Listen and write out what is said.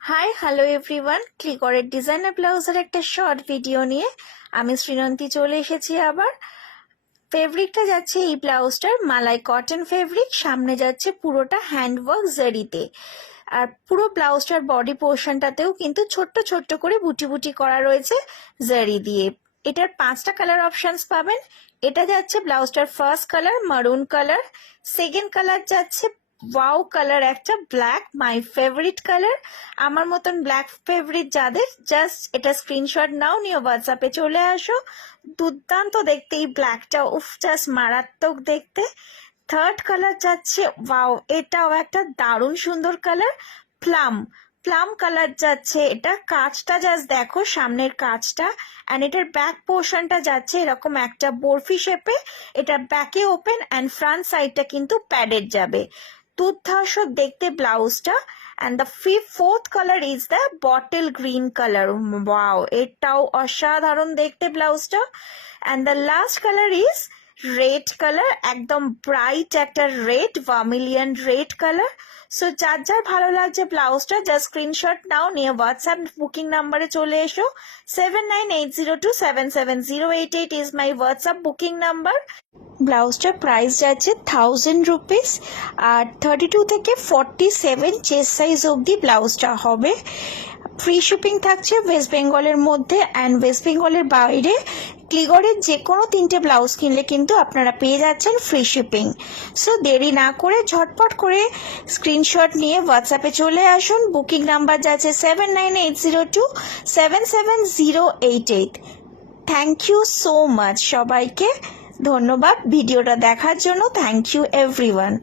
Hi hello everyone, ক্লিকরের designer ব্লাউজের একটা short video নিয়ে আমি শ্রীনন্তী চলে এসেছি আবার। ফেব্রিকটা যাচ্ছে এই ব্লাউজটার মালাই কটন ফেব্রিক, সামনে যাচ্ছে পুরোটা হ্যান্ডওয়ার্ক জারিতে। আর পুরো ব্লাউজটার বডি পোর্শনটাতেও কিন্তু ছোট্ট ছোট্ট করে বুটি বুটি করা রয়েছে জারি দিয়ে। এটার 5টা কালার অপশনস পাবেন। এটা যাচ্ছে ব্লাউজটার first colour maroon colour, second colour যাচ্ছে ওয়াও কালার, একটা ব্ল্যাক, মাই ফেভারিট কালার। আমার মতন ব্ল্যাক ফেভারিট যাদের, জাস্ট এটা স্ক্রিনশট নাও, নিয়ে হোয়াটসঅ্যাপে চলে আসো। দুর্দান্ত দেখতে এই ব্ল্যাকটা, উফ জাস্ট মারাত্মক দেখতে। থার্ড কালার যাচ্ছে ওয়াও, এটাও একটা দারুণ সুন্দর কালার, প্লাম প্লাম কালার যাচ্ছে। এটা কাজটা জাস্ট দেখো, সামনের কাজটা, অ্যান্ড এটার ব্যাক পোর্শনটা যাচ্ছে এরকম একটা বরফি শেপে। এটা ব্যাকে ওপেন অ্যান্ড ফ্রন্ট সাইডটা কিন্তু প্যাডেড যাবে। দুর্ধর্ষ দেখতে ব্লাউজটা। And the fourth colour is the bottle green colour. Wow, এটাও অসাধারণ দেখতে ব্লাউজটা। And the last colour is red colour, একদম ব্রাইট একটা red, vermilion red colour. So যার যার ভালো লাগছে ব্লাউজটা জাস্ট স্ক্রিনশট নাও, নিয়ে হোয়াটসঅ্যাপ বুকিং নাম্বারে চলে এসো। 7980277088 is my WhatsApp booking number. ব্লাউজটার প্রাইস যাচ্ছে 1000 রুপিস, আর 32 থেকে 47 চেস্ট সাইজ অবধি ব্লাউজটা হবে। ফ্রি শিপিং থাকছে ওয়েস্ট বেঙ্গলের মধ্যে অ্যান্ড ওয়েস্ট বেঙ্গলের বাইরে। ক্লিগরের যে কোনো 3টে ব্লাউজ কিনলে কিন্তু আপনারা পেয়ে যাচ্ছেন ফ্রি শিপিং। সো দেরি না করে ঝটপট করে স্ক্রিনশট নিয়ে হোয়াটসঅ্যাপে চলে আসুন। বুকিং নাম্বার যাচ্ছে 7980277088। থ্যাংক ইউ সো মাচ সবাইকে, ধন্যবাদ ভিডিওটা দেখার জন্য। Thank you everyone.